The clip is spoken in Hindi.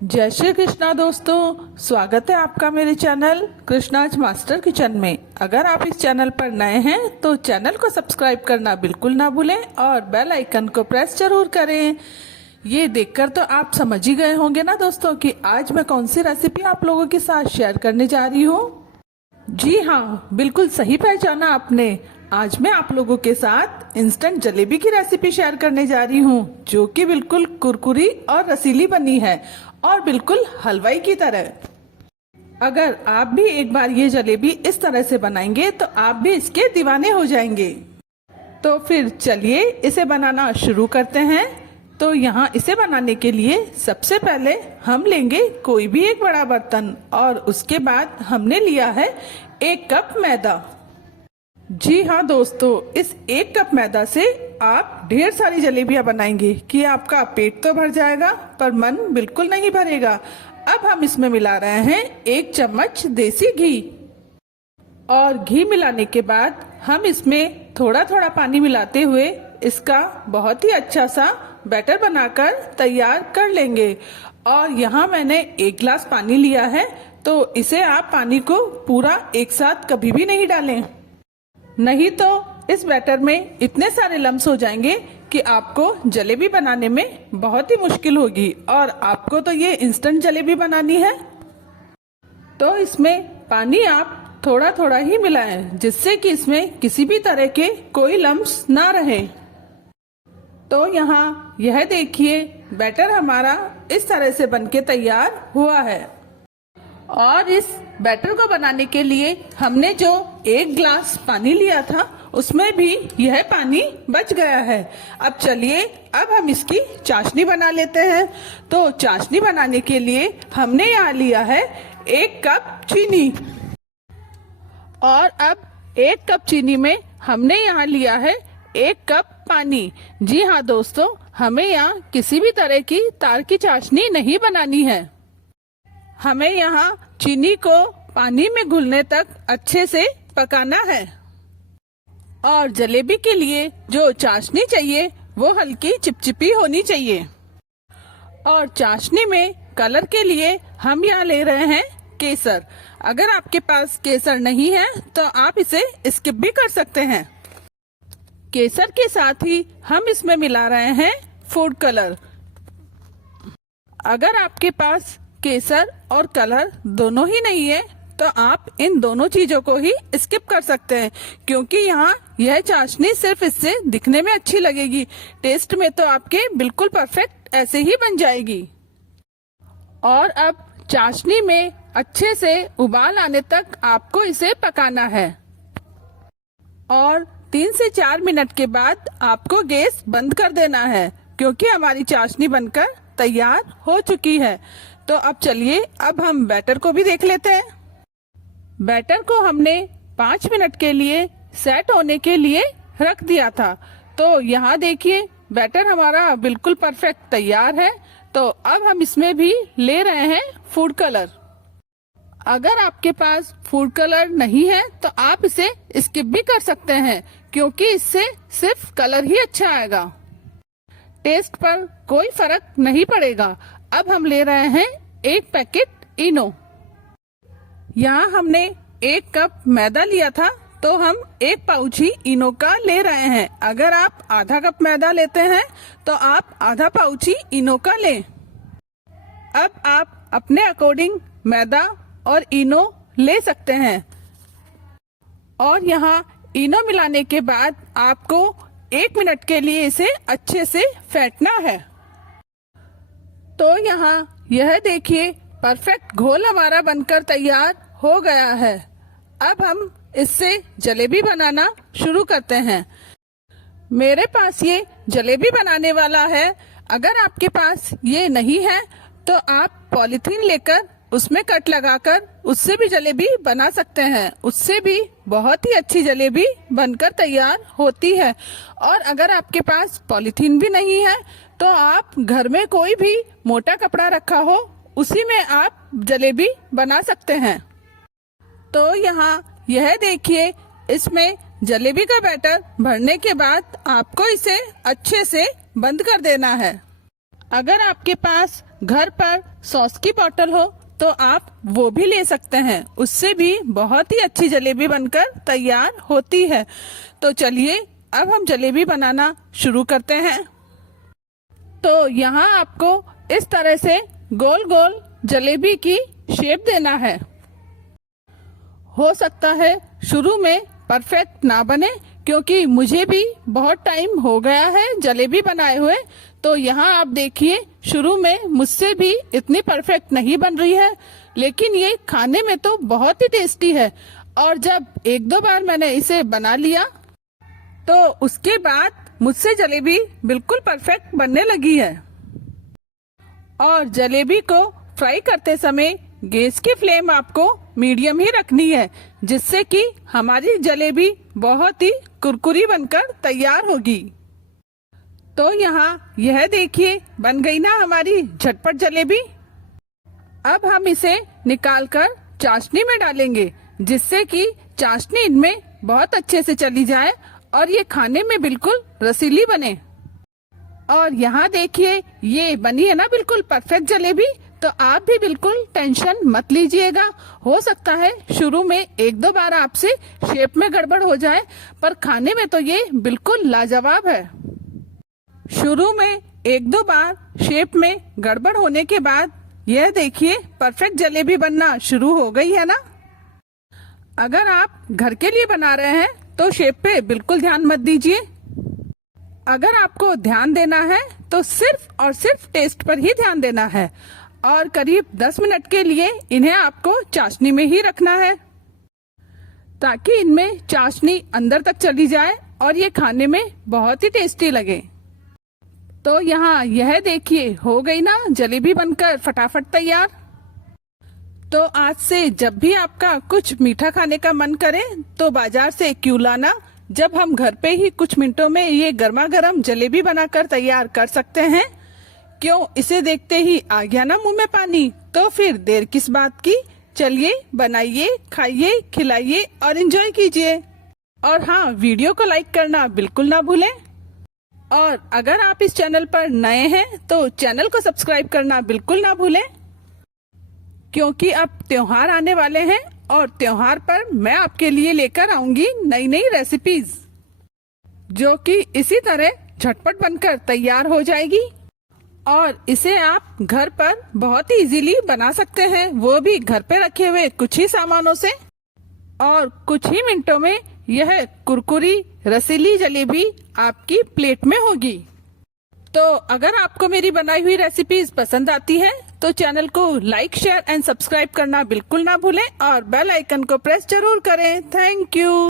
जय श्री कृष्णा दोस्तों, स्वागत है आपका मेरे चैनल कृष्णाज मास्टर किचन में। अगर आप इस चैनल पर नए हैं तो चैनल को सब्सक्राइब करना बिल्कुल ना भूलें और बेल आइकन को प्रेस जरूर करें। ये देखकर तो आप समझ ही गए होंगे ना दोस्तों कि आज मैं कौन सी रेसिपी आप लोगों के साथ शेयर करने जा रही हूँ। जी हाँ, बिल्कुल सही पहचाना आपने। आज मैं आप लोगों के साथ इंस्टेंट जलेबी की रेसिपी शेयर करने जा रही हूँ, जो कि बिल्कुल कुरकुरी और रसीली बनी है और बिल्कुल हलवाई की तरह। अगर आप भी एक बार ये जलेबी इस तरह से बनाएंगे तो आप भी इसके दीवाने हो जाएंगे। तो फिर चलिए इसे बनाना शुरू करते हैं। तो यहाँ इसे बनाने के लिए सबसे पहले हम लेंगे कोई भी एक बड़ा बर्तन और उसके बाद हमने लिया है 1 कप मैदा। जी हाँ दोस्तों, इस 1 कप मैदा से आप ढेर सारी जलेबियां बनाएंगे कि आपका पेट तो भर जाएगा पर मन बिल्कुल नहीं भरेगा। अब हम इसमें मिला रहे हैं 1 चम्मच देसी घी और घी मिलाने के बाद हम इसमें थोड़ा थोड़ा पानी मिलाते हुए इसका बहुत ही अच्छा सा बैटर बनाकर तैयार कर लेंगे। और यहाँ मैंने 1 गिलास पानी लिया है, तो इसे आप पानी को पूरा एक साथ कभी भी नहीं डालें, नहीं तो इस बैटर में इतने सारे लम्स हो जाएंगे कि आपको जलेबी बनाने में बहुत ही मुश्किल होगी। और आपको तो ये इंस्टेंट जलेबी बनानी है, तो इसमें पानी आप थोड़ा थोड़ा ही मिलाएं, जिससे कि इसमें किसी भी तरह के कोई लम्स ना रहे। तो यहाँ यह देखिए, बैटर हमारा इस तरह से बनके तैयार हुआ है। और इस बैटर को बनाने के लिए हमने जो 1 गिलास पानी लिया था उसमें भी यह पानी बच गया है। अब चलिए अब हम इसकी चाशनी बना लेते हैं। तो चाशनी बनाने के लिए हमने यहाँ लिया है 1 कप चीनी और अब 1 कप चीनी में हमने यहाँ लिया है 1 कप पानी। जी हाँ दोस्तों, हमें यहाँ किसी भी तरह की तार की चाशनी नहीं बनानी है। हमें यहाँ चीनी को पानी में घुलने तक अच्छे से पकाना है। और जलेबी के लिए जो चाशनी चाहिए वो हल्की चिपचिपी होनी चाहिए। और चाशनी में कलर के लिए हम यहाँ ले रहे हैं केसर। अगर आपके पास केसर नहीं है तो आप इसे स्किप भी कर सकते हैं। केसर के साथ ही हम इसमें मिला रहे हैं फूड कलर। अगर आपके पास केसर और कलर दोनों ही नहीं है तो आप इन दोनों चीजों को ही स्किप कर सकते हैं, क्योंकि यहाँ यह चाशनी सिर्फ इससे दिखने में अच्छी लगेगी, टेस्ट में तो आपके बिल्कुल परफेक्ट ऐसे ही बन जाएगी। और अब चाशनी में अच्छे से उबाल आने तक आपको इसे पकाना है। और 3 से 4 मिनट के बाद आपको गैस बंद कर देना है, क्योंकि हमारी चाशनी बनकर तैयार हो चुकी है। तो अब चलिए अब हम बैटर को भी देख लेते हैं। बैटर को हमने 5 मिनट के लिए सेट होने के लिए रख दिया था। तो यहाँ देखिए, बैटर हमारा बिल्कुल परफेक्ट तैयार है। तो अब हम इसमें भी ले रहे हैं फूड कलर। अगर आपके पास फूड कलर नहीं है तो आप इसे स्किप भी कर सकते हैं, क्योंकि इससे सिर्फ कलर ही अच्छा आएगा, टेस्ट पर कोई फर्क नहीं पड़ेगा। अब हम ले रहे हैं 1 पैकेट इनो। यहाँ हमने 1 कप मैदा लिया था, तो हम 1 पाउच ही इनो का ले रहे हैं। अगर आप आधा कप मैदा लेते हैं तो आप आधा पाउच ही इनो का लें। अब आप अपने अकॉर्डिंग मैदा और इनो ले सकते हैं। और यहाँ इनो मिलाने के बाद आपको 1 मिनट के लिए इसे अच्छे से फेंटना है। तो यहाँ यह देखिए, परफेक्ट घोल हमारा बनकर तैयार हो गया है। अब हम इससे जलेबी बनाना शुरू करते हैं। मेरे पास ये जलेबी बनाने वाला है। अगर आपके पास ये नहीं है तो आप पॉलीथीन लेकर उसमें कट लगाकर उससे भी जलेबी बना सकते हैं। उससे भी बहुत ही अच्छी जलेबी बनकर तैयार होती है। और अगर आपके पास पॉलीथीन भी नहीं है तो आप घर में कोई भी मोटा कपड़ा रखा हो उसी में आप जलेबी बना सकते हैं। तो यहाँ यह देखिए, इसमें जलेबी का बैटर भरने के बाद आपको इसे अच्छे से बंद कर देना है। अगर आपके पास घर पर सॉस की बोतल हो तो आप वो भी ले सकते हैं, उससे भी बहुत ही अच्छी जलेबी बनकर तैयार होती है। तो चलिए अब हम जलेबी बनाना शुरू करते हैं। तो यहाँ आपको इस तरह से गोल गोल जलेबी की शेप देना है। हो सकता है शुरू में परफेक्ट ना बने, क्योंकि मुझे भी बहुत टाइम हो गया है जलेबी बनाए हुए। तो यहाँ आप देखिए शुरू में मुझसे भी इतनी परफेक्ट नहीं बन रही है, लेकिन ये खाने में तो बहुत ही टेस्टी है। और जब एक दो बार मैंने इसे बना लिया तो उसके बाद मुझसे जलेबी बिल्कुल परफेक्ट बनने लगी है। और जलेबी को फ्राई करते समय गैस की फ्लेम आपको मीडियम ही रखनी है, जिससे कि हमारी जलेबी बहुत ही कुरकुरी बनकर तैयार होगी। तो यहाँ यह देखिए बन गई ना हमारी झटपट जलेबी। अब हम इसे निकालकर चाशनी में डालेंगे, जिससे कि चाशनी इनमें बहुत अच्छे से चली जाए और ये खाने में बिल्कुल रसीली बने। और यहाँ देखिए ये बनी है ना बिल्कुल परफेक्ट जलेबी। तो आप भी बिल्कुल टेंशन मत लीजिएगा। हो सकता है शुरू में एक दो बार आपसे शेप में गड़बड़ हो जाए, पर खाने में तो ये बिल्कुल लाजवाब है। शुरू में एक दो बार शेप में गड़बड़ होने के बाद यह देखिए परफेक्ट जलेबी बनना शुरू हो गई है ना। अगर आप घर के लिए बना रहे हैं तो शेप पे बिल्कुल ध्यान मत दीजिए। अगर आपको ध्यान देना है तो सिर्फ और सिर्फ टेस्ट पर ही ध्यान देना है। और करीब 10 मिनट के लिए इन्हें आपको चाशनी में ही रखना है, ताकि इनमें चाशनी अंदर तक चली जाए और ये खाने में बहुत ही टेस्टी लगे। तो यहाँ यह देखिए हो गई ना जलेबी बनकर फटाफट तैयार। तो आज से जब भी आपका कुछ मीठा खाने का मन करे तो बाजार से क्यों लाना, जब हम घर पे ही कुछ मिनटों में ये गर्मा गर्म जलेबी बनाकर तैयार कर सकते हैं। क्यों, इसे देखते ही आ गया ना मुंह में पानी। तो फिर देर किस बात की, चलिए बनाइए, खाइए, खिलाइए और एंजॉय कीजिए। और हाँ, वीडियो को लाइक करना बिल्कुल ना भूलें। और अगर आप इस चैनल पर नए हैं तो चैनल को सब्सक्राइब करना बिल्कुल ना भूलें, क्योंकि अब त्योहार आने वाले हैं और त्योहार पर मैं आपके लिए लेकर आऊंगी नई नई रेसिपीज, जो कि इसी तरह झटपट बनकर तैयार हो जाएगी। और इसे आप घर पर बहुत ही इजीली बना सकते हैं, वो भी घर पे रखे हुए कुछ ही सामानों से। और कुछ ही मिनटों में यह कुरकुरी रसीली जलेबी आपकी प्लेट में होगी। तो अगर आपको मेरी बनाई हुई रेसिपीज पसंद आती है तो चैनल को लाइक, शेयर एंड सब्सक्राइब करना बिल्कुल ना भूलें और बेल आइकन को प्रेस जरूर करें। Thank you.